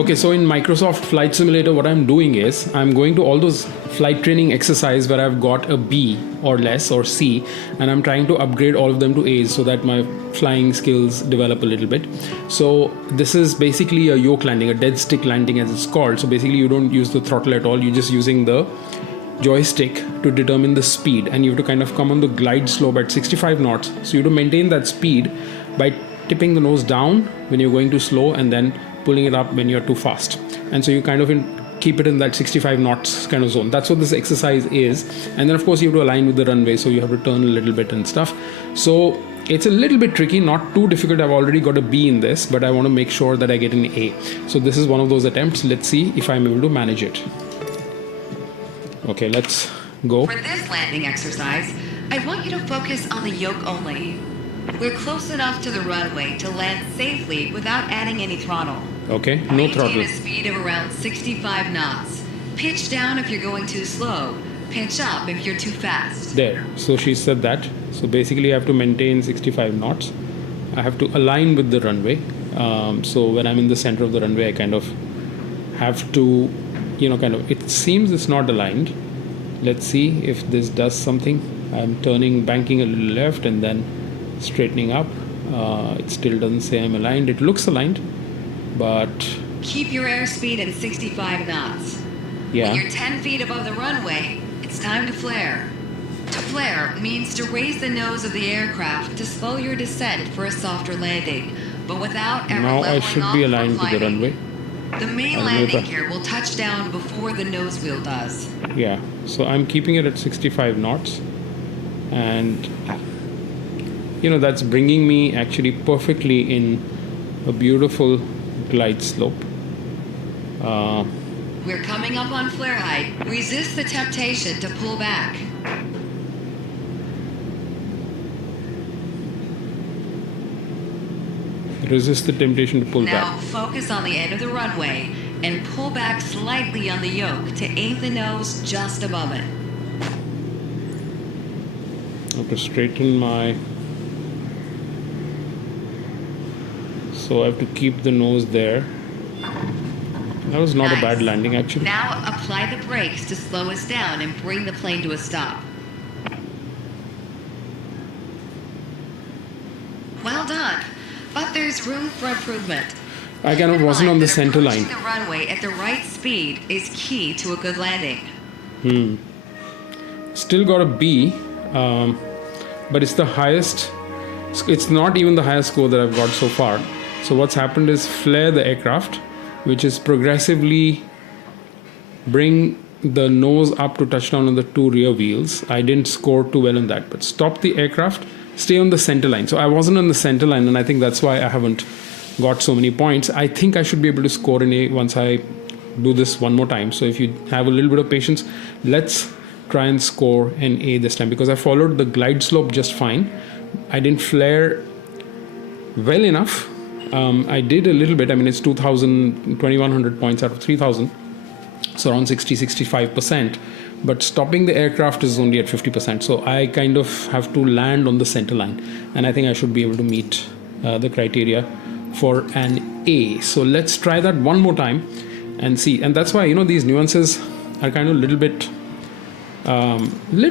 Okay, so in Microsoft Flight Simulator, what I'm doing is I'm going to all those flight training exercise where I've got a B or less or C, and I'm trying to upgrade all of them to A's so that my flying skills develop a little bit. So this is basically a yoke landing, a dead stick landing as it's called. So basically you don't use the throttle at all, you're just using the joystick to determine the speed, and you have to kind of come on the glide slope at 65 knots. So you have to maintain that speed by tipping the nose down when you're going too slow and then pulling it up when you're too fast. And so you kind of keep it in that 65 knots kind of zone. That's what this exercise is. And then of course you have to align with the runway, so you have to turn a little bit and stuff. So it's a little bit tricky, not too difficult. I've already got a B in this, but I want to make sure that I get an A. So this is one of those attempts. Let's see if I'm able to manage it. Okay, let's go. For this landing exercise, I want you to focus on the yoke only. We're close enough to the runway to land safely without adding any throttle. Okay, no Maintain throttle. a speed of around 65 knots. Pitch down if you're going too slow. Pinch up if you're too fast. There, so she said that. So basically I have to maintain 65 knots. I have to align with the runway. So when I'm in the center of the runway, I kind of have to, it seems it's not aligned. Let's see if this does something. I'm banking a little left and then straightening up. It still doesn't say I'm aligned. It looks aligned, but keep your airspeed at 65 knots. Yeah. When you're 10 feet above the runway, it's time to flare. To flare means to raise the nose of the aircraft to slow your descent for a softer landing, but without ever now leveling I should off be or aligned with the climbing. runway. The main landing gear will touch down before the nose wheel does. Yeah, so I'm keeping it at 65 knots, and that's bringing me actually perfectly in a beautiful glide slope. We're coming up on flare height. Resist the temptation to pull back. Resist the temptation to pull Now back. focus on the end of the runway and pull back slightly on the yoke to aim the nose just above it. I have to straighten my... So I have to keep the nose there. That was not a bad landing actually. Now apply the brakes to slow us down and bring the plane to a stop. Well done, but there's room for improvement. I kind of wasn't on the center line. The runway at the right speed is key to a good landing. Still got a B, but it's the highest. It's not even the highest score that I've got so far. So what's happened is flare the aircraft, which is progressively bring the nose up to touchdown on the two rear wheels. I didn't score too well on that, but stop the aircraft, stay on the center line. So I wasn't on the center line, and I think that's why I haven't got so many points. I think I should be able to score an A once I do this one more time. So if you have a little bit of patience, let's try and score an A this time, because I followed the glide slope just fine. I didn't flare well enough. I did a little bit. I mean, it's 2,100 points out of 3,000, so around 65%. But stopping the aircraft is only at 50%. So I kind of have to land on the center line, and I think I should be able to meet the criteria for an A. So let's try that one more time and see. And that's why these nuances are kind of a little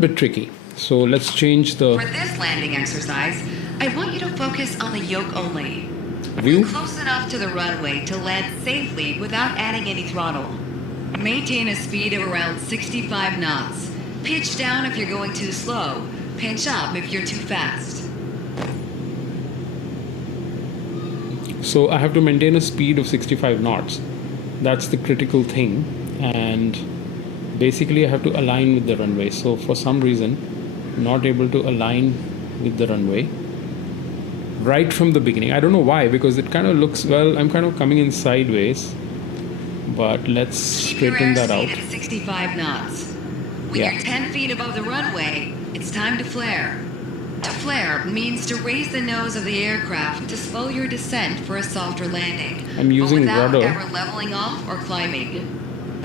bit tricky. So let's change the For this landing exercise, I want you to focus on the yoke only. view. We're close enough to the runway to land safely without adding any throttle. Maintain a speed of around 65 knots. Pitch down if you're going too slow. Pinch up if you're too fast. So I have to maintain a speed of 65 knots. That's the critical thing. And basically I have to align with the runway. So for some reason, not able to align with the runway right from the beginning. I don't know why, because it kind of looks, well, I'm kind of coming in sideways, but let's straighten that out. Keep your airspeed at 65 knots. When Yeah. you're 10 feet above the runway, it's time to flare. To flare means to raise the nose of the aircraft to slow your descent for a softer landing. I'm using but without rudder. ever leveling off or climbing.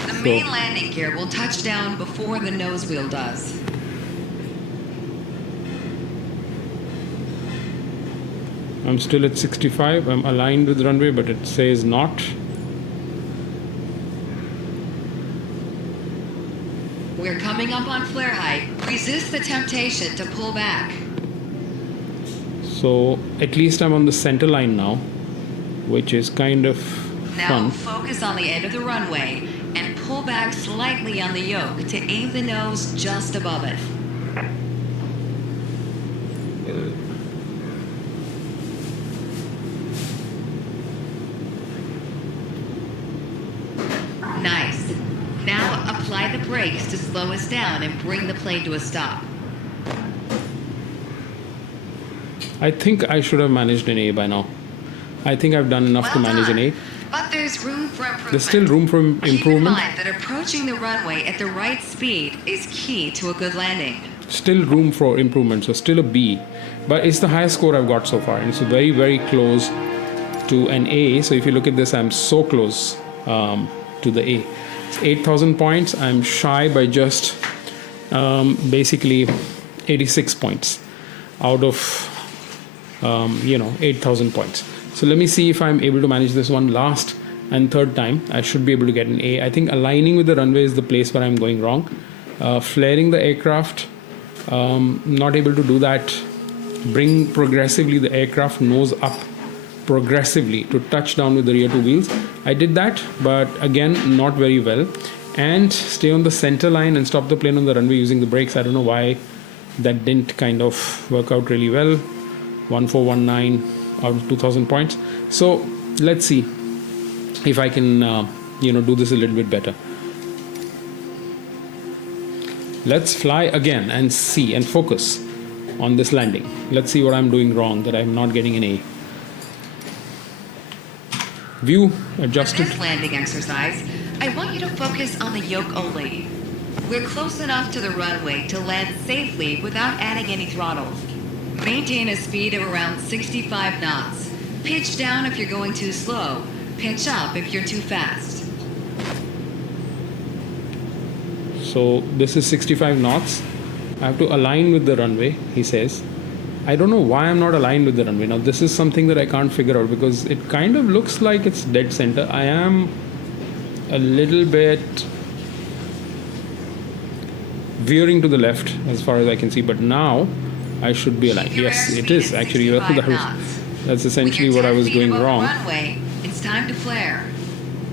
The main landing gear will touch down before the nose wheel does. I'm still at 65. I'm aligned with the runway, but it says not. We're coming up on flare height. Resist the temptation to pull back. So at least I'm on the center line now, which is kind of Now fun. focus on the end of the runway and pull back slightly on the yoke to aim the nose just above it. Nice. Now apply the brakes to slow us down and bring the plane to a stop. I think I should have managed an A by now. I think I've done enough to manage an A. But there's room for improvement. There's still room for Keep in improvement. mind that approaching the runway at the right speed is key to a good landing. Still room for improvement, so still a B. But it's the highest score I've got so far, and it's very, very close to an A. So if you look at this, I'm so close to the A. It's 8,000 points. I'm shy by just basically 86 points out of 8,000 points. So let me see if I'm able to manage this one last and third time. I should be able to get an A. I think aligning with the runway is the place where I'm going wrong. Flaring the aircraft, not able to do that. Bring progressively the aircraft nose up progressively to touch down with the rear two wheels. I did that, but again, not very well. And stay on the center line and stop the plane on the runway using the brakes. I don't know why that didn't kind of work out really well. 1419 out of 2,000 points. So let's see if I can do this a little bit better. Let's fly again and see and focus on this landing. Let's see what I'm doing wrong that I'm not getting an A. View adjusted. For this landing exercise, I want you to focus on the yoke only. We're close enough to the runway to land safely without adding any throttle. Maintain a speed of around 65 knots. Pitch down if you're going too slow. Pitch up if you're too fast. So this is 65 knots. I have to align with the runway, he says. I don't know why I'm not aligned with the runway. Now this is something that I can't figure out because it kind of looks like it's dead center. I am a little bit veering to the left as far as I can see, but now I should be aligned. Yes, it is actually. That's essentially what I was doing wrong. Runway, it's time to flare.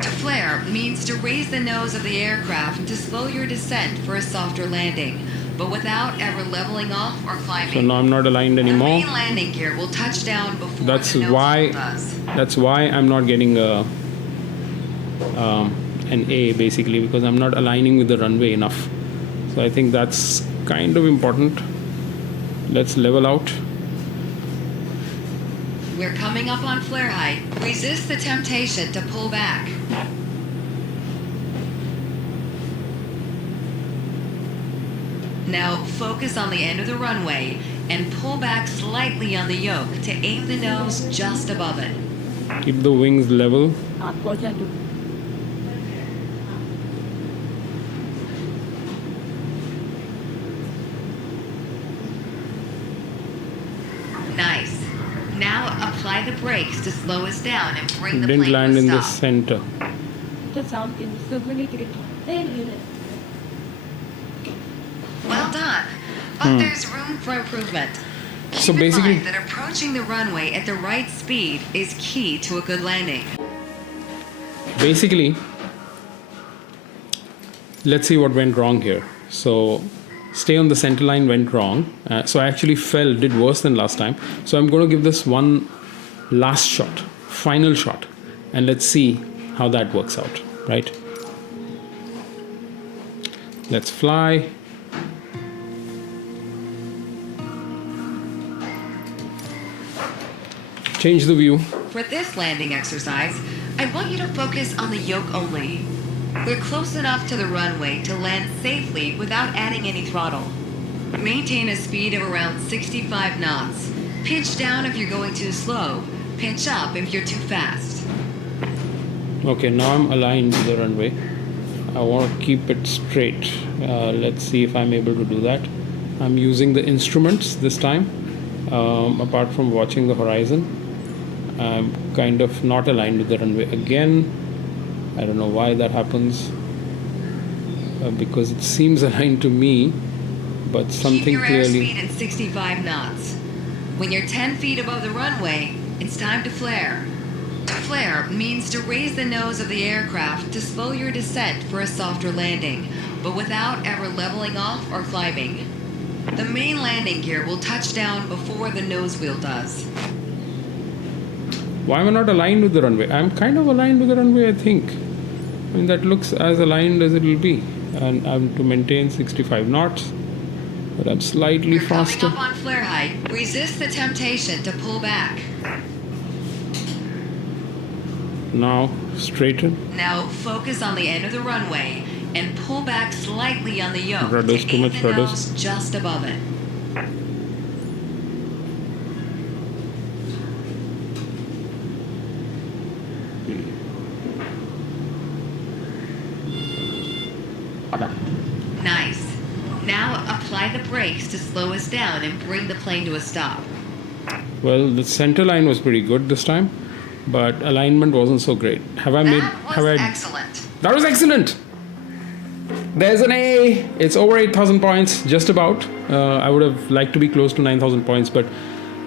To flare means to raise the nose of the aircraft to slow your descent for a softer landing, but without ever leveling off or climbing. So now I'm not aligned anymore. The main landing gear will touch down before That's the nose why. does. That's why I'm not getting an A basically, because I'm not aligning with the runway enough. So I think that's kind of important. Let's level out. We're coming up on flare height. Resist the temptation to pull back. Now focus on the end of the runway and pull back slightly on the yoke to aim the nose just above it. Keep the wings level. Nice. Now apply the brakes to slow us down and bring the Didn't plane land to a in the stop. center. Well done. But there's room for improvement. So Keep basically- in mind that approaching the runway at the right speed is key to a good landing. Basically, let's see what went wrong here. So stay on the center line went wrong. So I actually did worse than last time. So I'm going to give this one last shot, final shot, and let's see how that works out, right? Let's fly. Change the view. For this landing exercise, I want you to focus on the yoke only. We're close enough to the runway to land safely without adding any throttle. Maintain a speed of around 65 knots. Pitch down if you're going too slow. Pitch up if you're too fast. Okay, now I'm aligned to the runway. I want to keep it straight. Let's see if I'm able to do that. I'm using the instruments this time. Apart from watching the horizon, I'm kind of not aligned with the runway again. I don't know why that happens. because it seems aligned to me, but Keep something your clearly. airspeed at 65 knots. When you're 10 feet above the runway, it's time to flare. To flare means to raise the nose of the aircraft to slow your descent for a softer landing, but without ever leveling off or climbing. The main landing gear will touch down before the nose wheel does. Why am I not aligned with the runway? I'm kind of aligned with the runway, I think. I mean, that looks as aligned as it will be. And I'm to maintain 65 knots, but I'm slightly You're coming faster. up on flare height. Resist the temptation to pull back. Now, straighten. Now focus on the end of the runway and pull back slightly on the yoke Rudders, to too aim much the rudders. nose just above it. Nice. Now apply the brakes to slow us down and bring the plane to a stop. Well, the center line was pretty good this time, but alignment wasn't so great. Have I made? That Have was I? excellent. That was excellent. There's an A. It's over 8,000 points, just about. I would have liked to be close to 9,000 points, but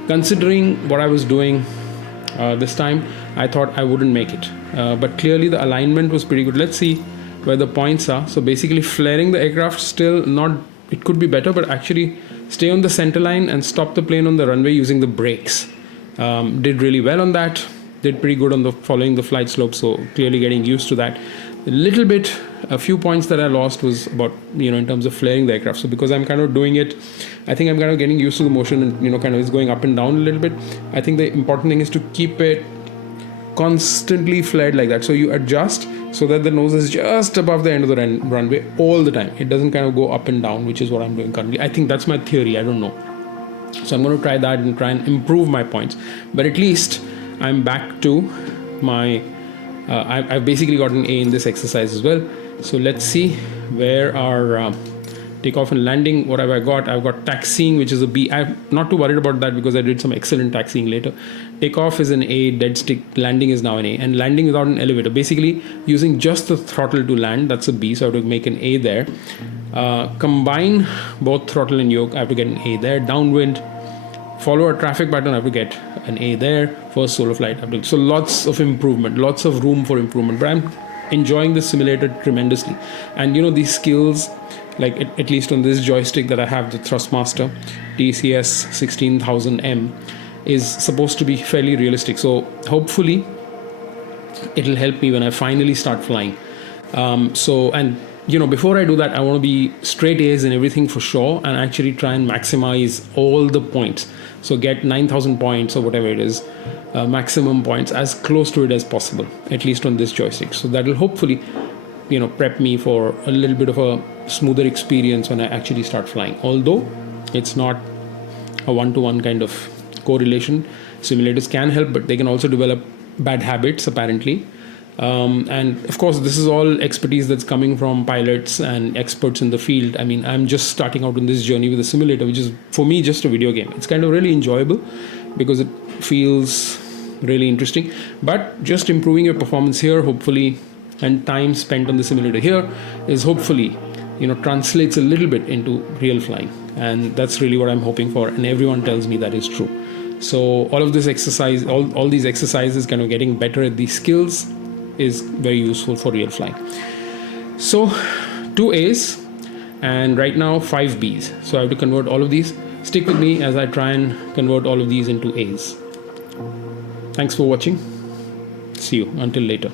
considering what I was doing this time, I thought I wouldn't make it. But clearly the alignment was pretty good. Let's see where the points are. So basically flaring the aircraft still not, it could be better, but actually stay on the center line and stop the plane on the runway using the brakes. Did really well on that. Did pretty good on the following the flight slope, so clearly getting used to that. A few points that I lost was about, in terms of flaring the aircraft. So because I'm kind of doing it, I think I'm kind of getting used to the motion and, kind of it's going up and down a little bit. I think the important thing is to keep it constantly flared like that. So you adjust so that the nose is just above the end of the runway all the time. It doesn't kind of go up and down, which is what I'm doing currently. I think that's my theory. I don't know. So I'm going to try that and try and improve my points. But at least I'm back to my... I've basically got an A in this exercise as well. So let's see where our takeoff and landing, what have I got? I've got taxiing, which is a B. I'm not too worried about that because I did some excellent taxiing later. Takeoff is an A, dead stick, landing is now an A, and landing without an elevator. Basically using just the throttle to land, that's a B, so I have to make an A there. Combine both throttle and yoke, I have to get an A there. Downwind, follow a traffic pattern, I have to get an A there. First solo flight, so lots of improvement, lots of room for improvement. But I'm enjoying this simulator tremendously. And these skills, like at least on this joystick that I have, the Thrustmaster TCS 16000M, is supposed to be fairly realistic. So hopefully it'll help me when I finally start flying. Before I do that, I want to be straight A's in everything for sure and actually try and maximize all the points. So get 9,000 points or whatever it is, maximum points, as close to it as possible, at least on this joystick. So that will hopefully, prep me for a little bit of a smoother experience when I actually start flying. Although it's not a one-to-one kind of correlation. Simulators can help, but they can also develop bad habits, apparently. And of course, this is all expertise that's coming from pilots and experts in the field. I mean, I'm just starting out on this journey with a simulator, which is for me just a video game. It's kind of really enjoyable because it feels really interesting, but just improving your performance here, hopefully, and time spent on the simulator here is hopefully, translates a little bit into real flying. And that's really what I'm hoping for. And everyone tells me that is true. So all of this exercise, all these exercises, kind of getting better at these skills, is very useful for real flying. So 2 A's and right now 5 B's. So I have to convert all of these. Stick with me as I try and convert all of these into A's. Thanks for watching. See you until later.